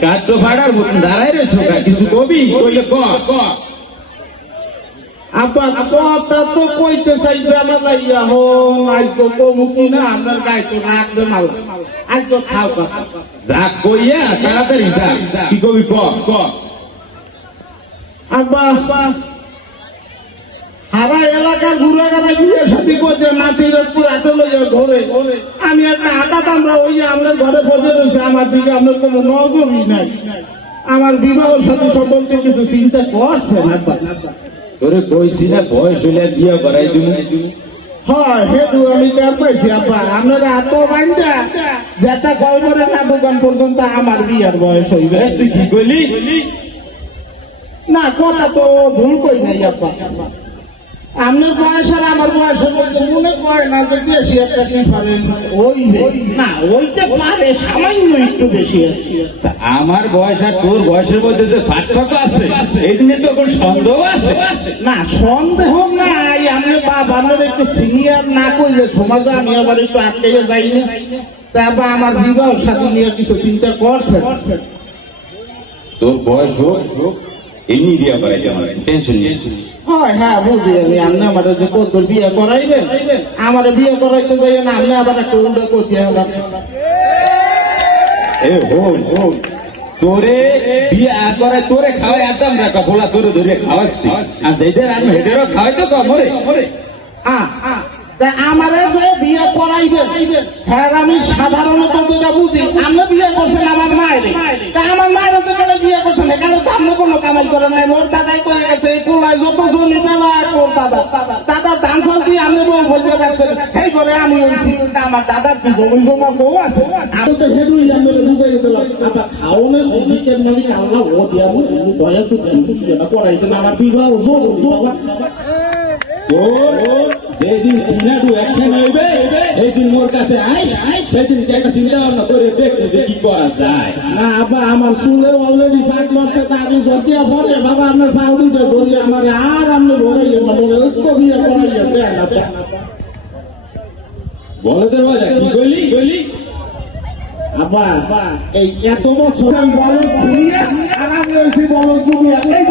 কাঠ ভাড়ার মতন দাঁড়ায় রে সোকা কিছু কবি কইলে ক আব্বা কথা তো কইতে চাইবে আমার লাইয়া হন আজ তো কমু কিনা আপনার গায়ে তো রাখবে মাল আজ তো খাও কথা যা কইয়া তাড়াতাড়ি যা কি কবি ক আব্বা সারা এলাকা ঘুরে গেলে বিয়ে সাথী করছে নাতির পুরাতে লইয়া ঘরে আমি একটা আঘাত আমরা ওই আমরা ঘরে বসে রয়েছে আমার দিকে আপনার কোনো নজরই নাই আমার বিবাহের সাথে সম্পর্কে কিছু চিন্তা করছে না তোরে কইছি না বয়স হইলে বিয়া করাই দিমু হয় হেতু আমি তার পাইছি আব্বা আপনারা এত বাইন্দা যেটা গল্পের না দোকান পর্যন্ত আমার বিয়ার বয়স হইবে তুই কি কইলি না কথা তো ভুল কই নাই আব্বা আপনার বয়স আর আমার বয়সের মধ্যে মনে করে না যে বেশি একটা ডিফারেন্স হইবে না ওইটা পারে সামান্য একটু বেশি আছে আমার বয়স আর তোর বয়সের মধ্যে যে পার্থক্য আছে এই নিয়ে তো কোনো সন্দেহ আছে না সন্দেহ নাই আমি বাবা আমার একটু সিনিয়র না করলে সমাজে আমি আবার একটু আটকে যাই না তারপর আমার বিবাহ সাথে নিয়ে কিছু চিন্তা করছে তোর বয়স হোক এমনি বিয়া করাই আমার টেনশন নিস হয় হ্যাঁ বুঝি আমি আপনি আমার যে কত বিয়ে করাইবেন আমার বিয়ে করাইতে যাই না আপনি আবার একটা উল্টো করতে হবে এ হন তোরে বিয়া করে তোরে খাওয়াই আদাম রাখা বলা তোরে ধরে খাওয়াচ্ছি আর যেদের আমি হেদেরও খাওয়াই তো মরে আমার যে বিয়ে করাইবেন হ্যাঁ আমি সাধারণত যেটা বুঝি আপনি বিয়ে করছেন আমার মায়ের আমার মায়ের তো কেন বিয়ে করছেন কেন সামনে কোনো কামাই করে নাই মোর দাদাই করে গেছে এই কোলায় যত জমি পেলা তোর দাদা ধান ফল দিয়ে আমি বউ বসে রাখছেন সেই করে আমি হয়েছি আমার দাদার কি জমি জমা বউ আছে আমি তো হেঁটুই আমি বুঝাই দিলাম আবার খাওনের বুঝিকের মানে আমরা ও দিয়ে আমি দয়া তো করাইতেন আমার বিবাহ বাবা যেদিন সিনাডু অ্যাকশন হইবে সেদিন মোর কাছে আই সেদিন একটা চিন্তা ভাবনা করে দেখতে যে কি করা যায় না আব্বা আমার শুনে অলরেডি 5 মাসে আমি সত্যিয়া পরে বাবা আপনার সাউদিতে ধরি আমার আর আপনি বলাইলে মানে বিয়ে করাইলে দেন বলে দে বাজা কি কইলি আব্বা এই এত বছর আমি বলো শুনিয়া আর আমি বলো তুমি এই